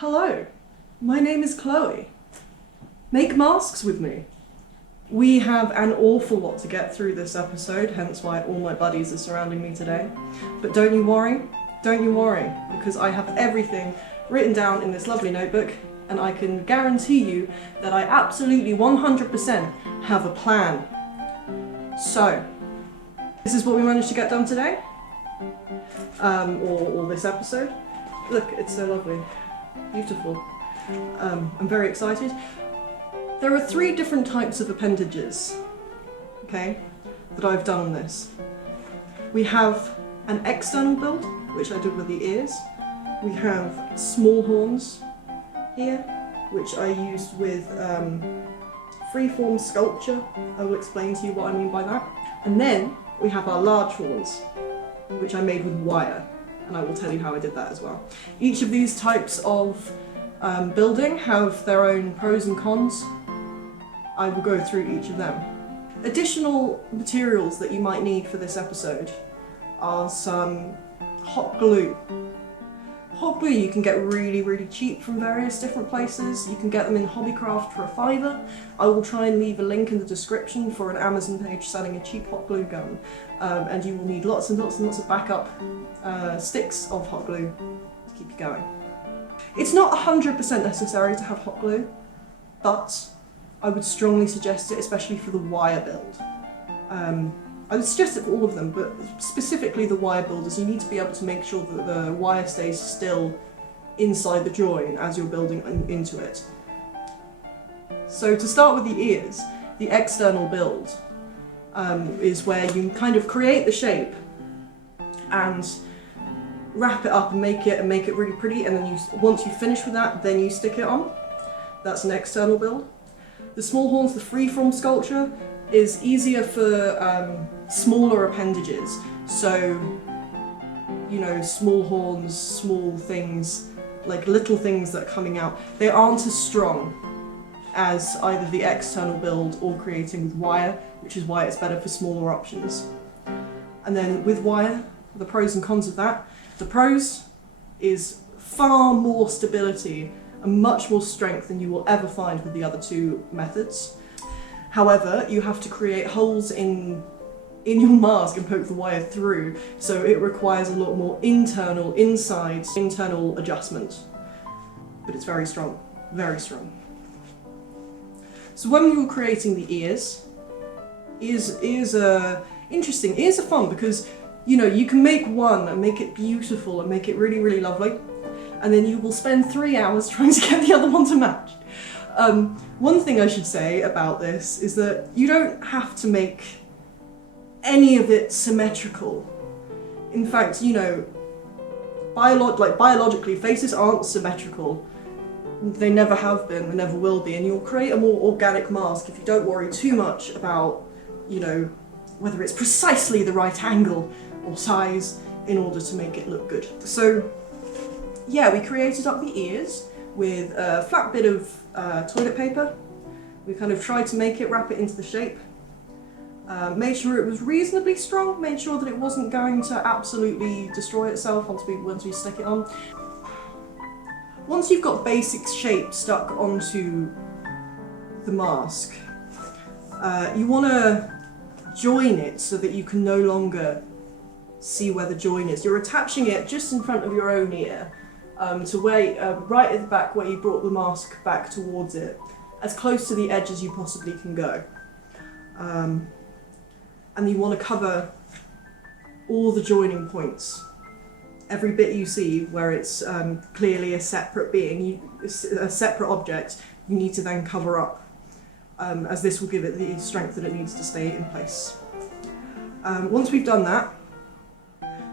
Hello, my name is Chloe. Make masks with me. We have an awful lot to get through this episode, hence why all my buddies are surrounding me today. But don't you worry, because I have everything written down in this lovely notebook, and I can guarantee you that I absolutely 100% have a plan. So, this is what we managed to get done today, or this episode. Look, it's so lovely. Beautiful. I'm very excited. There are 3 different types of appendages, okay, that I've done on this. We have an external build, which I did with the ears. We have small horns here, which I used with freeform sculpture. I will explain to you what I mean by that. And then we have our large horns, which I made with wire. And I will tell you how I did that as well. Each of these types of building have their own pros and cons. I will go through each of them. Additional materials that you might need for this episode are some hot glue. Hot glue you can get really cheap from various different places. You can get them in Hobbycraft for $5. I will try and leave a link in the description for an Amazon page selling a cheap hot glue gun. And you will need lots and lots of backup sticks of hot glue to keep you going. It's not 100% necessary to have hot glue, but I would strongly suggest it, especially for the wire build. I would suggest it for all of them, but specifically the wire builders, you need to be able to make sure that the wire stays still inside the join as you're building into it. So to start with the ears, the external build is where you kind of create the shape and wrap it up and make it really pretty, and then once you finish with that, then you stick it on. That's an external build. The small horns, the freeform sculpture, is easier for smaller appendages. So, you know, small horns, small things, like little things that are coming out. They aren't as strong as either the external build or creating with wire, which is why it's better for smaller options. And then with wire, the pros and cons of that. The pros is far more stability and much more strength than you will ever find with the other 2 methods. However, you have to create holes in your mask and poke the wire through, so it requires a lot more internal adjustment. But it's very strong, very strong. So when we were creating the ears are interesting. Ears are fun because, you know, you can make one and make it beautiful and make it really lovely, and then you will spend 3 hours trying to get the other one to match. One thing I should say about this is that you don't have to make any of it symmetrical. In fact, you know, biologically, faces aren't symmetrical. They never have been, they never will be, and you'll create a more organic mask if you don't worry too much about, you know, whether it's precisely the right angle or size in order to make it look good. So, yeah, we created up the ears with a flat bit of toilet paper. We kind of tried to make it, wrap it into the shape. Made sure it was reasonably strong, made sure that it wasn't going to absolutely destroy itself once we stick it on. Once you've got basic shape stuck onto the mask, you want to join it so that you can no longer see where the join is. You're attaching it just in front of your own ear, to where, right at the back where you brought the mask back towards it, as close to the edge as you possibly can go. And you want to cover all the joining points. Every bit you see where it's clearly a separate being, a separate object, you need to then cover up, as this will give it the strength that it needs to stay in place. Once we've done that,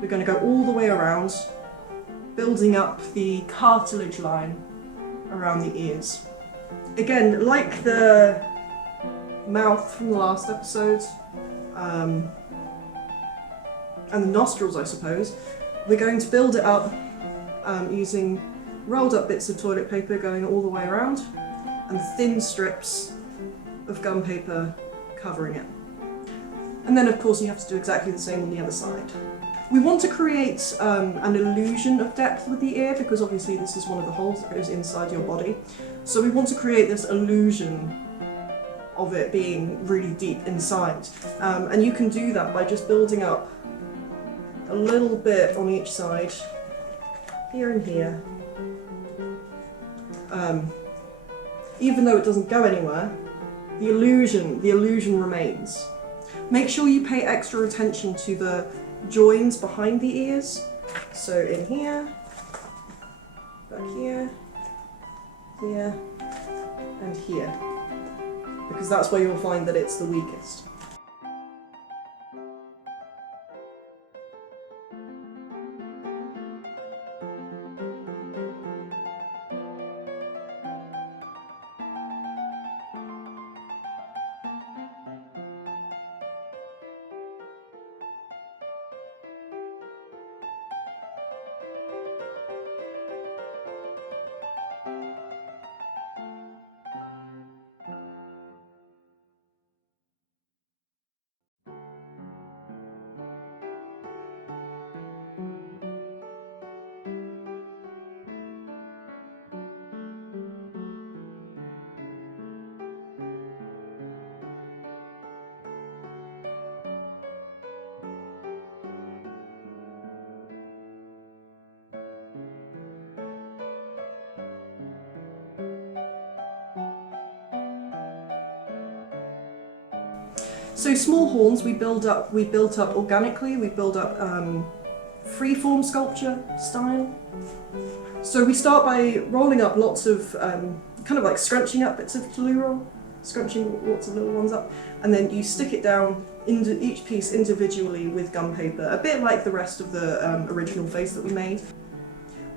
we're going to go all the way around, building up the cartilage line around the ears. Again, like the mouth from the last episode, and the nostrils, I suppose, we're going to build it up using rolled up bits of toilet paper going all the way around, and thin strips of gum paper covering it. And then of course you have to do exactly the same on the other side. We want to create an illusion of depth with the ear, because obviously this is one of the holes that goes inside your body. So we want to create this illusion of it being really deep inside. And you can do that by just building up a little bit on each side, here and here. Even though it doesn't go anywhere, the illusion remains. Make sure you pay extra attention to the joins behind the ears. So in here, back here, here, and here. Because that's where you'll find that it's the weakest. So small horns we built up organically, we build up freeform sculpture style. So we start by rolling up lots of, kind of like scrunching up bits of tellurol, scrunching lots of little ones up, and then you stick it down into each piece individually with gum paper, a bit like the rest of the original face that we made.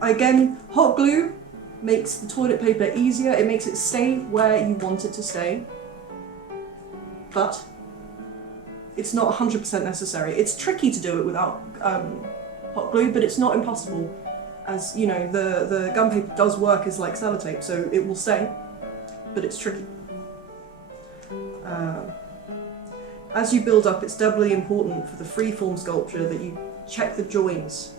Again, hot glue makes the toilet paper easier, it makes it stay where you want it to stay, but it's not 100% necessary. It's tricky to do it without hot glue, but it's not impossible. As you know, the gum paper does work as like sellotape, so it will stay, but it's tricky. As you build up, it's doubly important for the freeform sculpture that you check the joins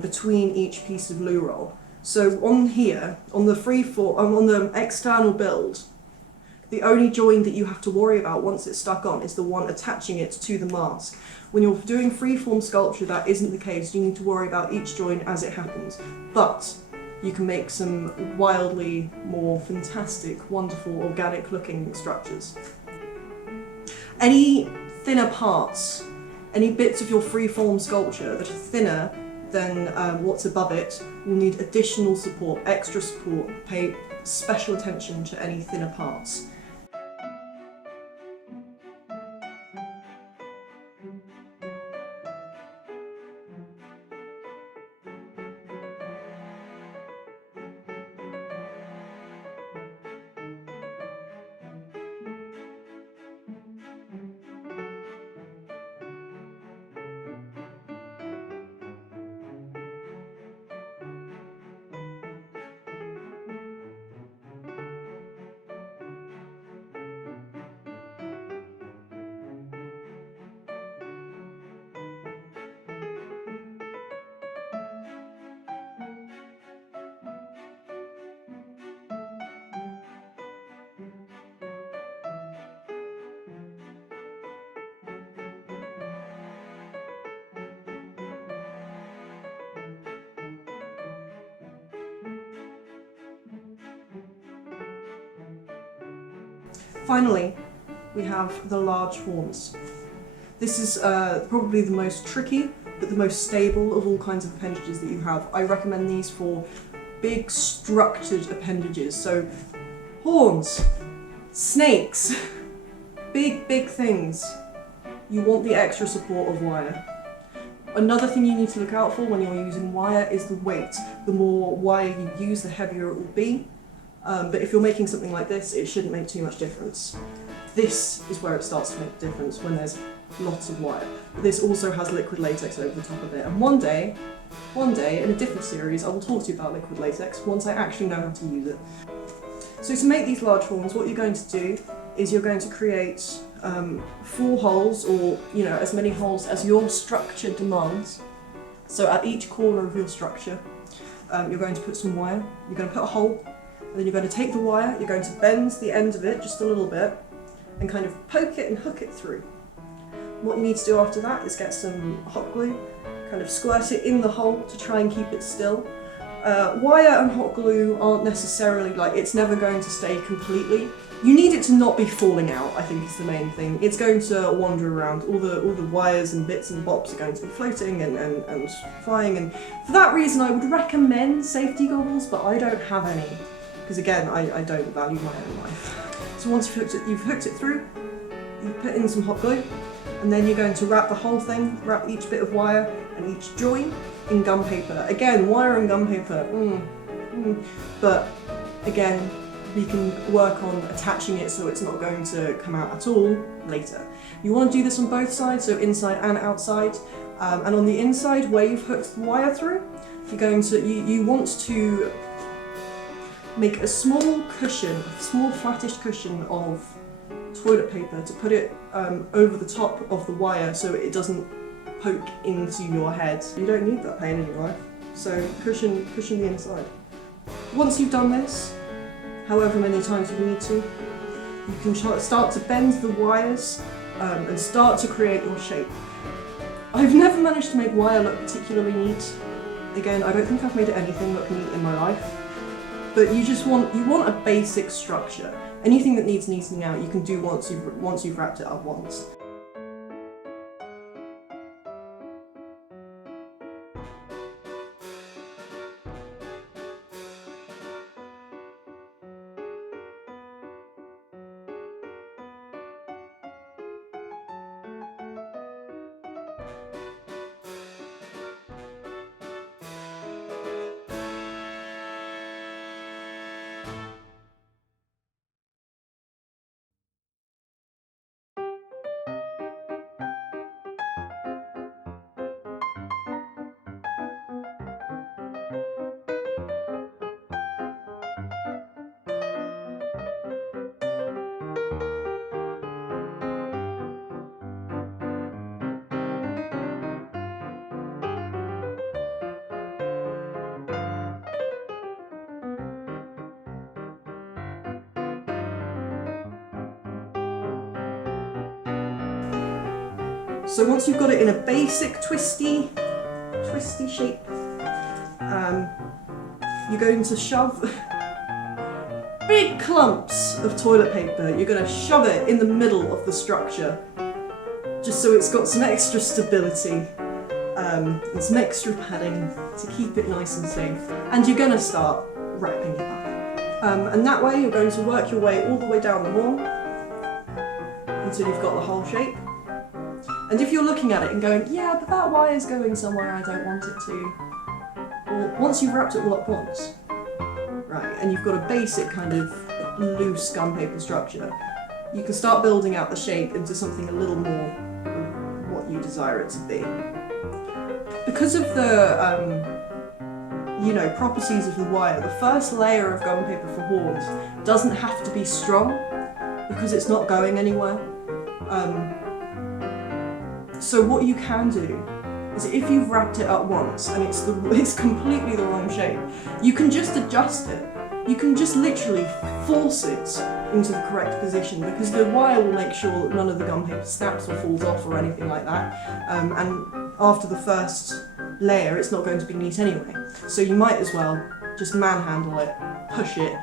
between each piece of glue roll. So on here, on the on the external build, the only join that you have to worry about once it's stuck on is the one attaching it to the mask. When you're doing freeform sculpture, that isn't the case. You need to worry about each join as it happens. But you can make some wildly more fantastic, wonderful, organic looking structures. Any thinner parts, any bits of your freeform sculpture that are thinner than what's above it will need additional support, extra support. Pay special attention to any thinner parts. Finally, we have the large horns. This is probably the most tricky, but the most stable of all kinds of appendages that you have. I recommend these for big structured appendages. So horns, snakes, big things. You want the extra support of wire. Another thing you need to look out for when you're using wire is the weight. The more wire you use, the heavier it will be. But if you're making something like this, it shouldn't make too much difference. This is where it starts to make a difference, when there's lots of wire. But this also has liquid latex over the top of it. And one day, in a different series, I will talk to you about liquid latex once I actually know how to use it. So to make these large horns, what you're going to do is you're going to create 4 holes, or as many holes as your structure demands. So at each corner of your structure, you're going to put some wire. You're going to put a hole, and then you're going to take the wire, you're going to bend the end of it just a little bit, and kind of poke it and hook it through. What you need to do after that is get some hot glue, kind of squirt it in the hole to try and keep it still. Wire and hot glue aren't necessarily, it's never going to stay completely. You need it to not be falling out, I think is the main thing. It's going to wander around. All the wires and bits and bobs are going to be floating and flying, and for that reason I would recommend safety goggles, but I don't have any, because again, I don't value my own life. So once you've hooked it through, you put in some hot glue, and then you're going to wrap the whole thing, wrap each bit of wire and each join in gum paper. Again, wire and gum paper, but again, we can work on attaching it so it's not going to come out at all later. You want to do this on both sides, so inside and outside. And on the inside, where you've hooked the wire through, you're going to, you want to make a small cushion, a small flattish cushion of toilet paper to put it over the top of the wire so it doesn't poke into your head. You don't need that pain in your life, so cushion the inside. Once you've done this, however many times you need to, you can start to bend the wires and start to create your shape. I've never managed to make wire look particularly neat. Again, I don't think I've made anything look neat in my life, but you want a basic structure. Anything that needs neatening out, you can do once you've wrapped it up once. So once you've got it in a basic twisty shape, you're going to shove big clumps of toilet paper. You're going to shove it in the middle of the structure, just so it's got some extra stability and some extra padding to keep it nice and safe. And you're going to start wrapping it up. And that way you're going to work your way all the way down the wall until you've got the whole shape. And if you're looking at it and going, yeah, but that wire's going somewhere I don't want it to, well, once you've wrapped it all up once, right, and you've got a basic kind of loose gum paper structure, you can start building out the shape into something a little more of what you desire it to be. Because of the properties of the wire, the first layer of gum paper for horns doesn't have to be strong because it's not going anywhere. So what you can do is, if you've wrapped it up once and it's completely the wrong shape, you can just adjust it. You can just literally force it into the correct position, because the wire will make sure that none of the gum paper snaps or falls off or anything like that. And after the first layer, it's not going to be neat anyway. So you might as well just manhandle it, push it.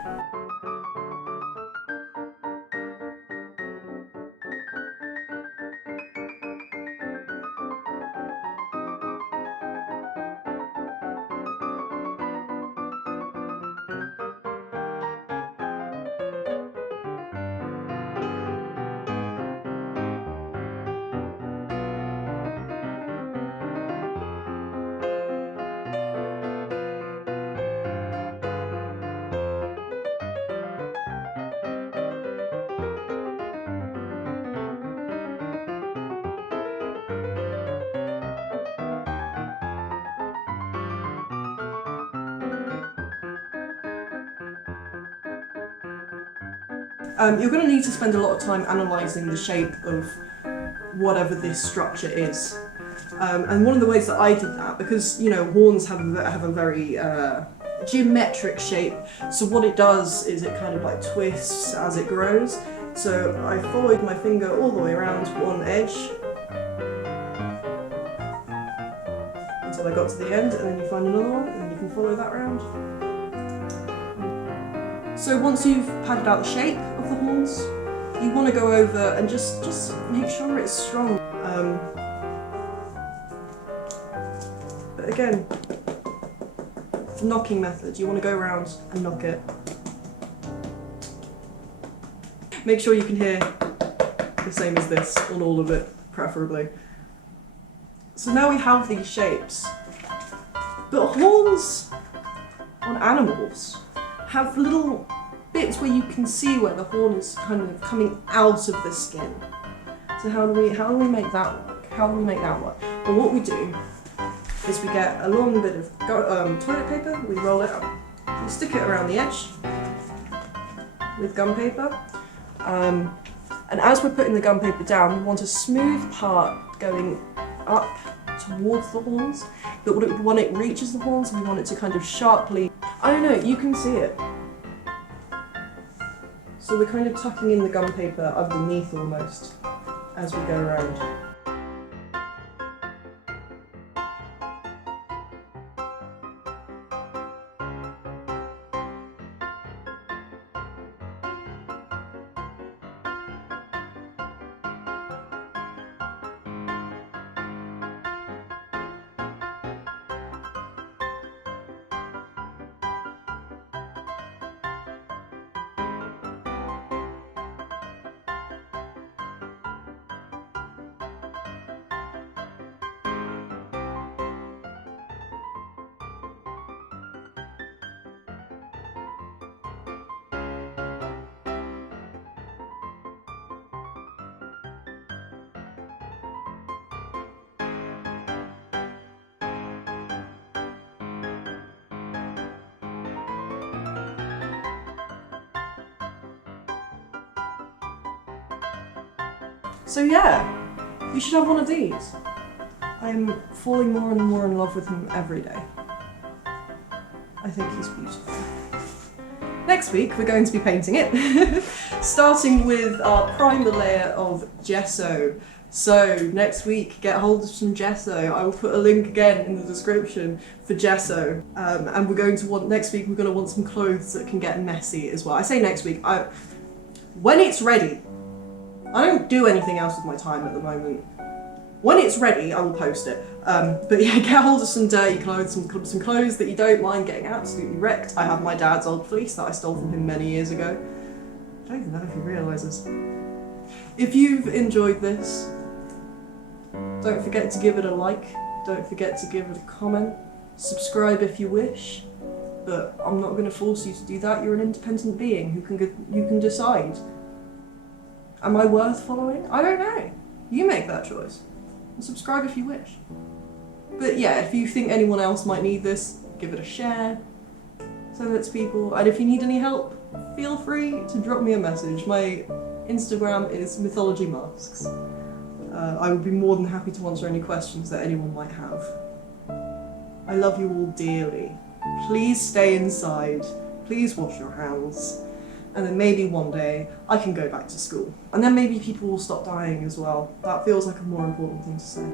You're going to need to spend a lot of time analysing the shape of whatever this structure is. And one of the ways that I did that, because, you know, horns have a very geometric shape, so what it does is it kind of like twists as it grows. So I followed my finger all the way around one edge until I got to the end, and then you find another one, and then you can follow that round. So once you've padded out the shape of the horns, you want to go over and just make sure it's strong. But again, the knocking method, you want to go around and knock it. Make sure you can hear the same as this on all of it, preferably. So now we have these shapes. But horns on animals have little bits where you can see where the horn is kind of coming out of the skin. So how do we make that work? How do we make that work? Well, what we do is we get a long bit of toilet paper, we roll it up, we stick it around the edge with gum paper. And as we're putting the gum paper down, we want a smooth part going up towards the horns, but when it reaches the horns, we want it to kind of sharply... I don't know, you can see it. So we're kind of tucking in the gum paper underneath almost as we go around. So yeah, you should have one of these. I'm falling more and more in love with him every day. I think he's beautiful. Next week we're going to be painting it, starting with our primer layer of gesso. So next week, get hold of some gesso. I will put a link again in the description for gesso. And we're going to want, next week we're going to want some clothes that can get messy as well. I say next week, when it's ready. I don't do anything else with my time at the moment. When it's ready, I will post it. But yeah, get hold of some dirty clothes, some clothes that you don't mind getting absolutely wrecked. I have my dad's old fleece that I stole from him many years ago. I don't even know if he realises. If you've enjoyed this, don't forget to give it a like, don't forget to give it a comment, subscribe if you wish, but I'm not going to force you to do that. You're an independent being who can decide. Am I worth following? I don't know. You make that choice. And subscribe if you wish. But yeah, if you think anyone else might need this, give it a share, send it to people, and if you need any help, feel free to drop me a message. My Instagram is Mythology Masks. I would be more than happy to answer any questions that anyone might have. I love you all dearly. Please stay inside. Please wash your hands. And then maybe one day I can go back to school. And then maybe people will stop dying as well. That feels like a more important thing to say.